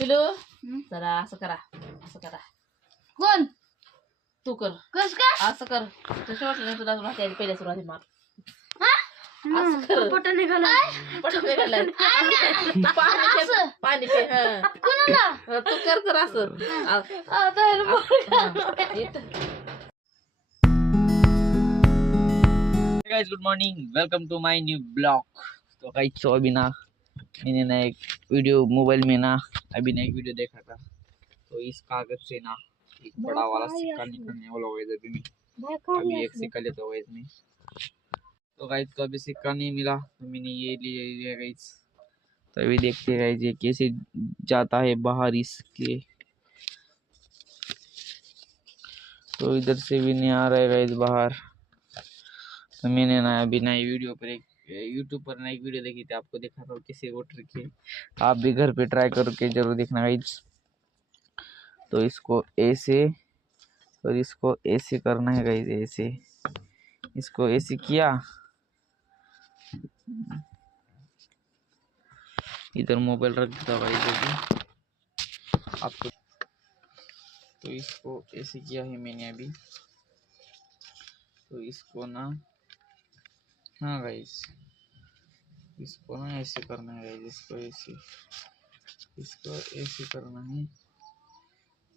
पिलू जरा असं करा, असं करा. कोण तू कर. कस का असं कर. तू शेवटला तुला माहिती आहे पहिल्या सुरुवाती मार. हा असं कर. पटन निघाला पटकन निघालाय. पाणी पे. कोणाला तू कर तर असं. Guys good morning, welcome to my new blog. तो गाइस तो अभी ना मैंने ना एक वीडियो मोबाइल में ना अभी ना एक वीडियो देखा था. तो इस कागज से ना एक बड़ा वाला सिक्का निकलने वाला होगा. अभी एक सिक्का लेता हुआ इसमें. तो गाइस तो अभी सिक्का नहीं मिला तो मैंने ये ले लिया गाइस. तो अभी देखते हैं गाइस ये कैसे जाता है बाहर इसके. तो इधर से भी नहीं आ रहा है गाइस बाहर. तो मैंने ना अभी ना वीडियो पर एक यूट्यूब पर ना एक वीडियो देखी थी, आपको देखा था कैसे वो ट्रिक है. आप भी घर पे ट्राई करके जरूर देखना गाइस. तो इसको ऐसे और इसको ऐसे करना है गाइस. ऐसे इसको ऐसे किया. इधर मोबाइल रख देता गाइस आपको. तो इसको ऐसे किया है मैंने अभी. तो इसको ना हाँ गाइस इसको ना ऐसे करना है गाइस. इसको ऐसे करना है.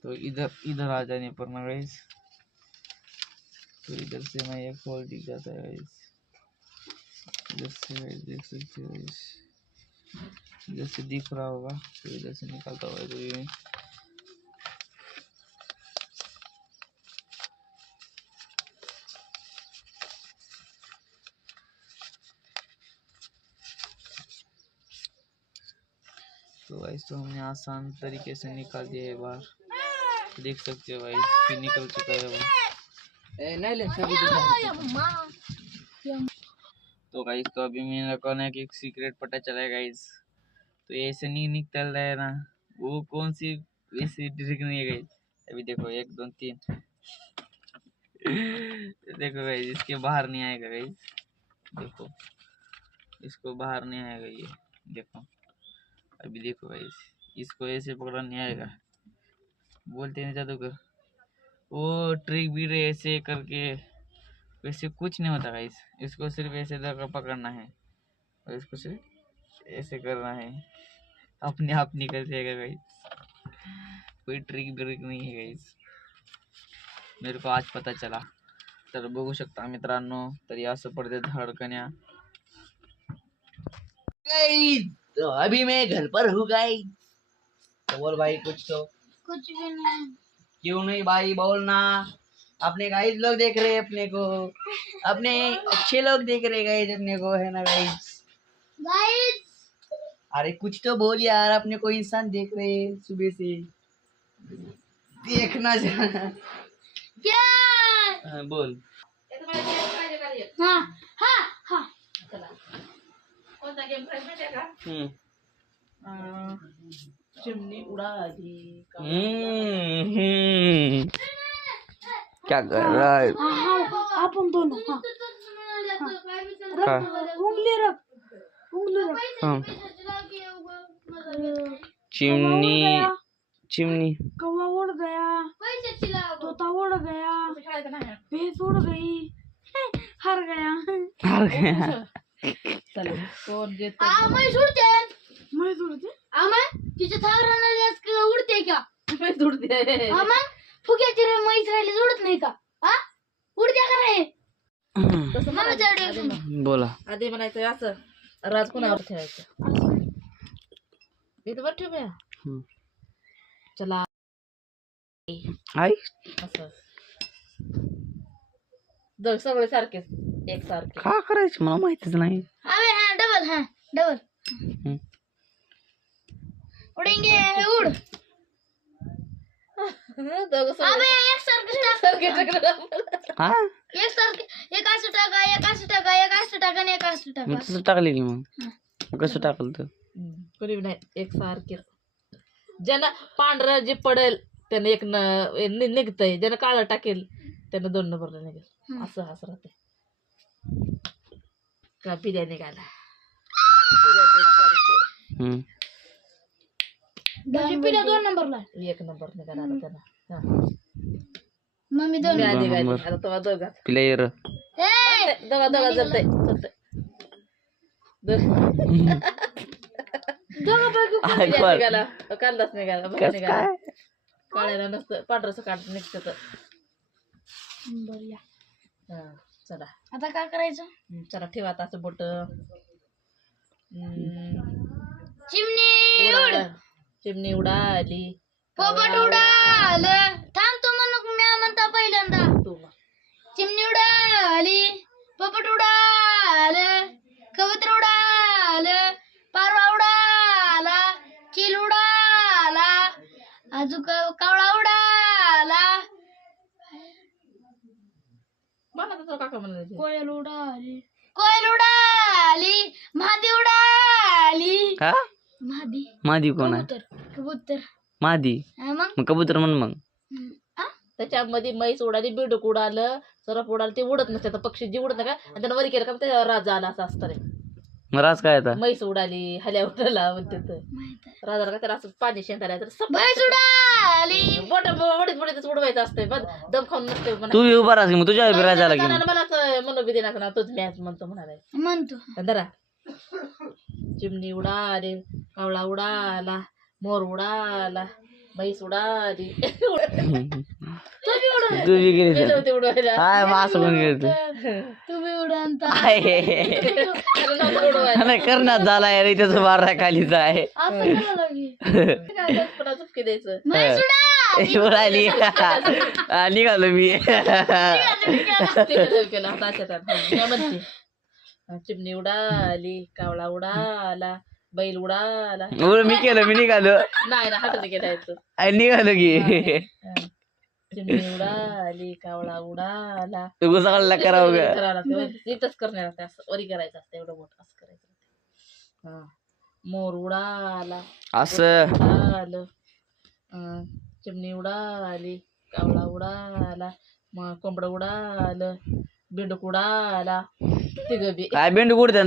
तो इधर इधर आ जाने पर ना गाइस. तो इधर से ना ये खोल दिख जाता है गाइस. इधर से गाइस देख सकते हो गाइस. इधर से दिख रहा होगा. तो इधर से निकलता होगा तो ये तो गाइस तो हमने आसान तरीके से निकाल दिया है बाहर. देख सकते हो गाइस फिर निकल चुका है वो. तो गाइस तो अभी मेरे को ना एक सीक्रेट पता चला है गाइस. तो ऐसे नहीं निकल रहा है ना. वो कौन सी वैसी ट्रिक नहीं है गाइस. अभी देखो 1 2 3. देखो गाइस इसके बाहर नहीं आएगा गाइस. देखो इसको बाहर नहीं आएगा ये. देखो अभी देखो गाइस इसको ऐसे पकड़ा नहीं आएगा. बोलते नहीं जादूगर वो ट्रिक भी रहे ऐसे करके. वैसे कुछ नहीं होता गाइस. इसको सिर्फ ऐसे लगा पकड़ना है और इसको सिर्फ ऐसे करना है. अपने आप निकल जाएगा गाइस. कोई ट्रिक ब्रिक नहीं है गाइस. मेरे को आज पता चला. तर बघू शकता मित्रांनो. तरी असं पडते धडकण्या. तो अभी मैं घर पर हूँ गाइस. तो बोल भाई कुछ तो. कुछ भी नहीं. क्यों नहीं भाई बोलना. अपने गाइस लोग देख रहे हैं अपने को. अपने अच्छे लोग देख रहे गाइस अपने को है ना गाइस. गाइस अरे कुछ तो बोल यार. अपने को इंसान देख रहे हैं सुबह से. देखना जा. क्या हाँ, बोल. हाँ हाँ हाँ कोणता गेम खेळायचा माहिती आहे का? चिमणी उडाली का? क्या कर रहा है. आपण दोन हाँ. उंगली रख हाँ. चिमनी चिमनी कौवा उड़ गया. तोता उड़ गया. खेळायचं नाही. भैंस उड़ गई. हार गया. हार गया. चला कोण जे मैं उड़ते तिचे थार राहणारे उडते का. उडते. मग फुग्याची म्हैस राहिली उडत नाही का. हा उडत्या का नाही. तसं म्हणायचं. बोला. आधी म्हणायचं असं राज कोणावर ठेवायचं. इथं बरं ठेवूया. चला आई असं जर सगळे सारखेच एक सारखे. का करायचं मला माहितीच नाही. हा डबल उडेंगे उड. अबे एक हा एक असं टाका. मग तसं टाकली की मग कसं टाकलं तर. कोणी नाही एक सारखेच. ज्यानं पांढरं जे पडेल त्यानं एक निघतंय. ज्यानं काळं टाकेल त्यानं 2 नंबरला निघेल. असं असं राहते का. बिर्याणी निघाला. म्हणजे पिल्या 2 नंबरला 1 नंबर निघाला आता त्याला. हा. मम्मी 2 गादी गादी आता तेव्हा दोघा प्लेयर दोघा जमतंय निघाला कांदाच निघाला बघा निघाला काळ्याला नसतं पांढरं काढ निघतं तर. बरं हा चला आता काय करायचं चला ठेवा आता असं बोट चिमणी उड चिमणी उडाली पोपट उडालं थांबतो म्हणून मी म्हणता पहिल्यांदा तू चिमणी उडाली पोपट उडालं कबूतर उडालं पारवा उडाला चिल उडाला अजून कावळा उडाला मला तर काका म्हणायचे कोयल उडाली म्हादी उडाली हा म्हादी मादी कोण आहे कबूतर मादी मग कबूतर म्हण मग त्याच्यामध्ये म्हैस उडाली बिडूक उडालं सरप उडालं ते उडत नसते आता पक्षी जी उडत नाही का आणि त्यानं वरी केलं का ते राजा आला असं असतं रे मग राज काय आता म्हैस उडाली हल्या उडाला म्हणते तर राजाला का त्याला असं पाणी शेंगायला तर म्हैस उडाली बोट वडीत वडीतच उडवायचं असतंय पण दम खाऊन नसते म्हणा. तू बी उभा राहा मग तुझ्या राजाला घेऊन मला मनोबी देणार ना तोच मॅच म्हणतो म्हणाला म्हणतो जरा चिमणी उडाली कावळा उडाला मोर उडाला म्हैस उडाली तू बी गेली गेले होते उडवायला काय मास कोण गेलं तुम्ही उडवता उडवायला करण्यात झाला आहे त्याचं बारा खालीच आहे असं करायला की पुन्हा चुपकी द्यायचं म्हैस उडाली उडाली निघालो मी केला म्हणते चिमणी उडाली कावळा उडाला बैल उडाला मी केलं मी निघालो नाही ना हातात गेलायचं निघालो की चिमणी उडाली कावळा उडाला घुसाळला करावं ग करावं लागतं इथंच करणार असते असं वरी करायचं असतं एवढं मोठं असं करायचं हा मोर उडाला असं उडालं चिमणी उडाली कावळा उडाला मग कोंबडं उडालं बिंडूक उडाला तिघ बी काय बेंड कुठते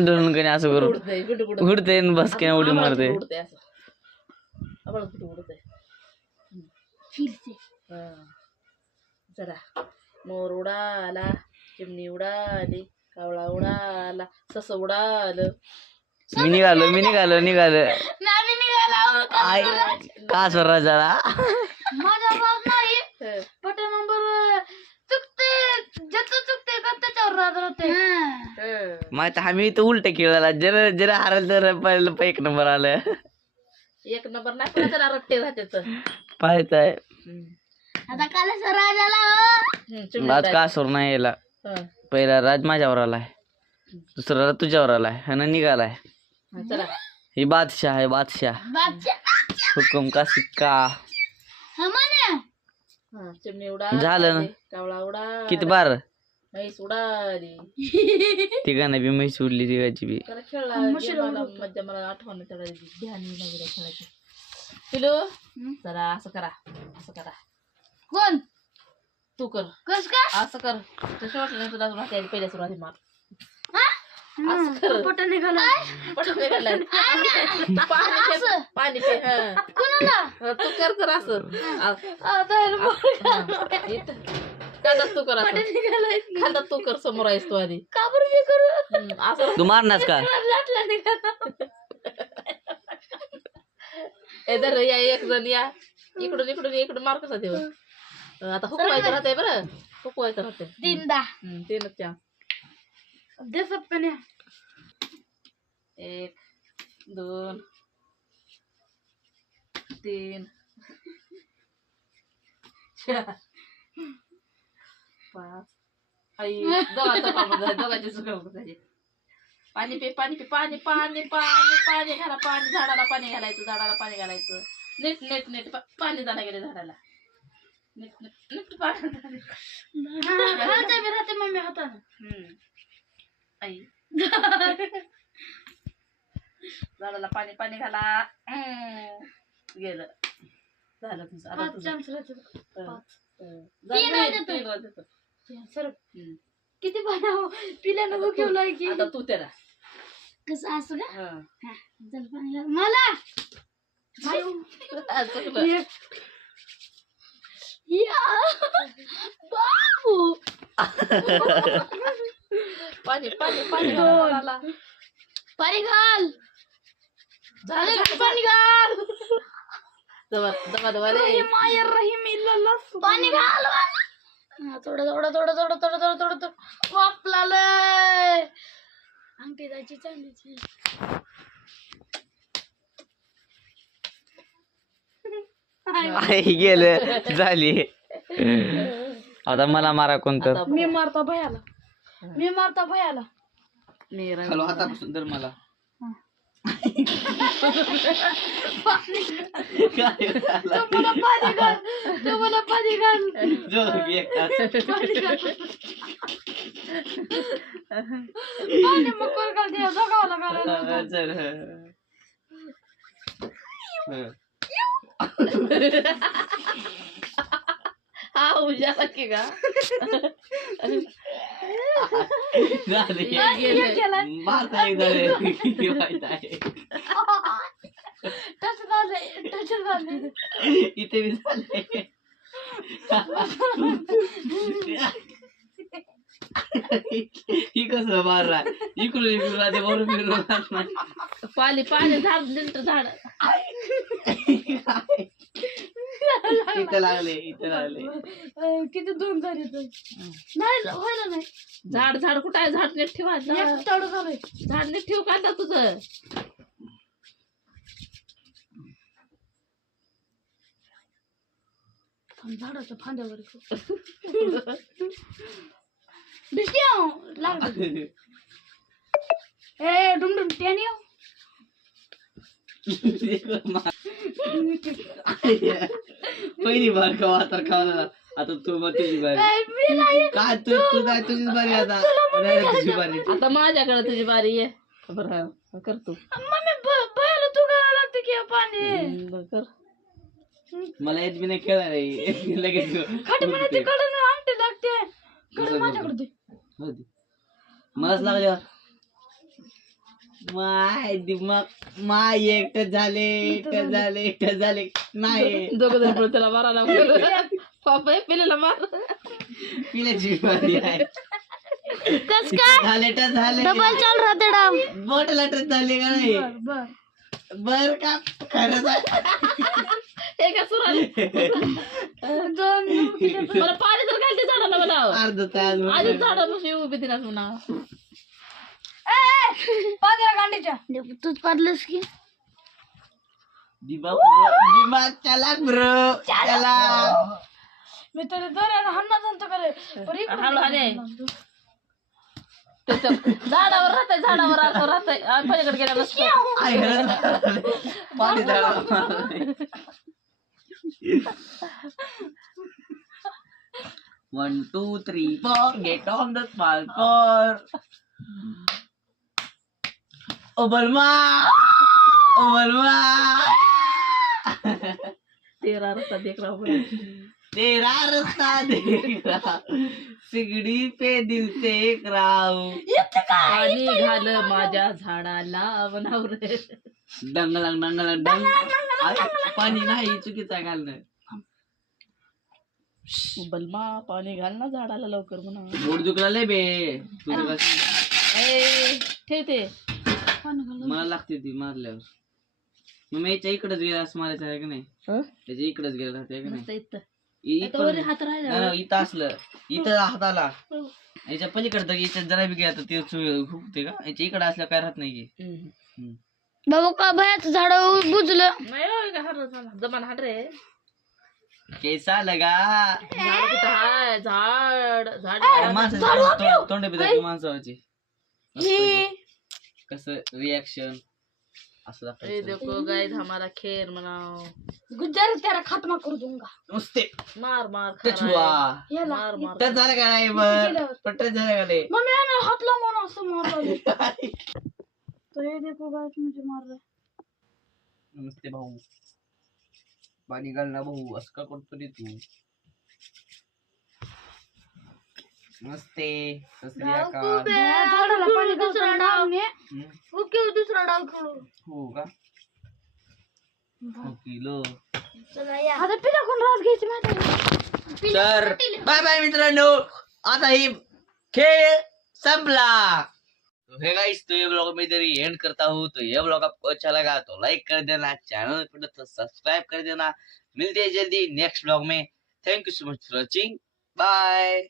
असं करून उडतंय बिंडूक उडत उडते बस काय उडी मारते उडतंय असं आम्हाला कुठं उडतंय फिरते हा जरा मोर उडाला चिमणी उडाली कावळा उडाला सस उडालं मी निघालो नामी निघाला आय का स्वरा झाला माझा बाप नाही पट नंबर चुकते का त्याच्यावर राहते माहिती आम्ही तर उलट खेळायला जरा जरा हारायला तर पहिलं 1 नंबर आलं 1 नंबर नाही पण जरा रट्टे राहते पाहताय आता काल राजाला आज का स्वर नाही यायला पहिला राज माझ्यावर आलाय दुसरा राज तुझ्यावर आलाय आणि निघालाय चला ही बादशाह आहे बादशाह हुकुम का सिक्का चिमणी उडाली झालं ना कावळा उडाला किती बार म्हैस उडाली तिघांना बी म्हैस उडली तिघाची बी त्याला खेळला मध्य मला आठवण त्याला ध्यान वगैरे खेळायची पिलू जरा असं करा कोण तू कर कस का असं कर तसं वाटलं नाही तुला राहते पहिल्या सुरुवाती मार पट निघाला पाणी पे कोणाला तू कर कर असं खांदात तू कर असं खांदात तू कर समोर आहेस तू आधी का बरं मी करू असं तू मारणार का लाटला निघाला इधर या एक जण या इकडून मार कसा देव आता हुकवायचं राहतंय बरं हुकवायचं राहतंय तीनदा तीनच त्या दे सप्पन्या 1 2 3 4 5 आई दोघांचे सुकव पाणी पे पाणी घाला पाणी झाडाला पाणी घालायचं नीट पाणी जाणं गेले झाडाला नीट पाणी राहते मम्मी हाताने आई झाडाला पाणी घाला गेलं झालं तुझं आता तुझं किती पाणी पिल्यानं घेऊन की आता तू त्याला कसं असं का चल पाणी मला चुकलं. या बाबू पाणी पाणी पाणी दोन. आला. पाणी घाल झालं का? पाणी घाल दबा दबा दबा रे. पाणी घाल थोडं थोडं थोडं थोडं थोडं थोडं थोडं थोडं वापला लय अंगठी जायची चांदीची आई गेलं झाली. आता मला मारा कोणतं. मी मारता भयाला मी रंग- हॅलो हातापासून तर मला मला पाणी घाल मला पाणी घाल पाणी मकर घाल द्या जगावला घालायला हा उजाला की का मारता एकदा किती वाईट आहे. टच झाले इथे बी झाले. ही कसं मारला इकडून इकडून आधी वरून फिरून पाणी पाणी झाड लिंटर झाड इथं लागले इथं लागले. किती दोन झाले नाही व्हायला नाही झाड झाड कुठं आहे? झाड नीट ठेवा. तेवढं झालंय झाड नीट ठेव का तुझं? झाडाच्या फांद्यावर लागलं ए डुमडुम त्याने पहिली बार का वातर खावाला. आता तू मग तुझी बारी काय तू काय तुझीच बारी आता नाही तुझी बारी. आता माझ्याकडे तुझी बारी आहे. बरं कर तू. मम्मी पहिलं तू करावं लागतं की पाणी बरं, कर. मला येत बी नाही खेळणार आहे लगेच खाटी म्हणे तिकडं अंगठी लागते कडे माझ्याकडे दे. हो दे. मलाच लागले माय दिमाग माय एकटं झाले नाही दोघं जण पण त्याला मारा लागलं. पापा पिलेला मार. पिल्याची बारी आहे. कस काय झाले डबल चाल राहते डाव बोटला टच झाले का नाही बर बर का खरंच एका सुराने मला पाणी तर घालते झाडाला म्हणा. अर्ध तास आधी झाडापाशी उभी दिनास म्हणा. पादरा गांडीच्या तूच पाडलंस की दिमाग चला ब्रो चला. मी तरी दर्याला हाणणार नंतर करे हळू हाणे. झाडावर राहतंय झाडावर असं राहतंय. माझ्याकडे गेला नसतं. पाणी झाला 1 2 3 4 get on the balcony. ओ बलमा तेरा रस्ता देख रहा हूँ. तेरा रास्ता देख रहा सिगडी पे दिल से एक राव. पाणी घाल माझ्या झाडाला बनावर. डंगलंग पाणी नाही चुकीचा घालणं. बलमा पाणी घाल ना झाडाला लवकर म्हणा. गोड दुखला लय बे तुझं ठेवते. मला लागते ती मारल्यावर. मग मी याच्या इकडेच गेला असं मारायचं आहे का नाही. त्याच्या इकडेच गेला राहते का नाही. इथं हात राहिला. इथं असलं इथं हात आला याच्या पलीकडे तर याच्यात जरा बी गेला तर ते फुकते का. याच्या इकडे असल्या काय राहत नाही की. बाबू का भयाचं झाड बुजलं नाही का हर जमान हाट रे. कैसा लगा झाड कुठं हाय? झाड झाड माणसाची तोंड बी माणसाची कसं रिॲक्शन असं ए दाखवायचं. देखो गाइस हमारा खेर मनाओ. गुजर तेरा खात्मा करू दूंगा नुसते मार मार टच हुआ मार मार. टच झालं का नाही बरं पट्टच झालं का नाही. मम्मी याने हात लावून असं मारलं तो हे देखो गाइस मुझे मार रहा है. नमस्ते भाऊ पाणी घाल ना भाऊ असं का करतो रे तू. नमस्ते झाडाला पाणी दुसरा डाव ने ओके दुसरा डाव खेळू. हो का किलो. चला या आता पिला कोण रास घ्यायची माहिती तर बाय बाय मित्रांनो, आता ही खेळ संपला. तो है गाइस, तो ये ब्लॉग में इधर ही एंड करता हूँ. तो ये ब्लॉग आपको अच्छा लगा तो लाइक कर देना, चैनल पर तो सब्सक्राइब कर देना. मिलते हैं जल्दी नेक्स्ट ब्लॉग में. Thank you so much for watching. Bye.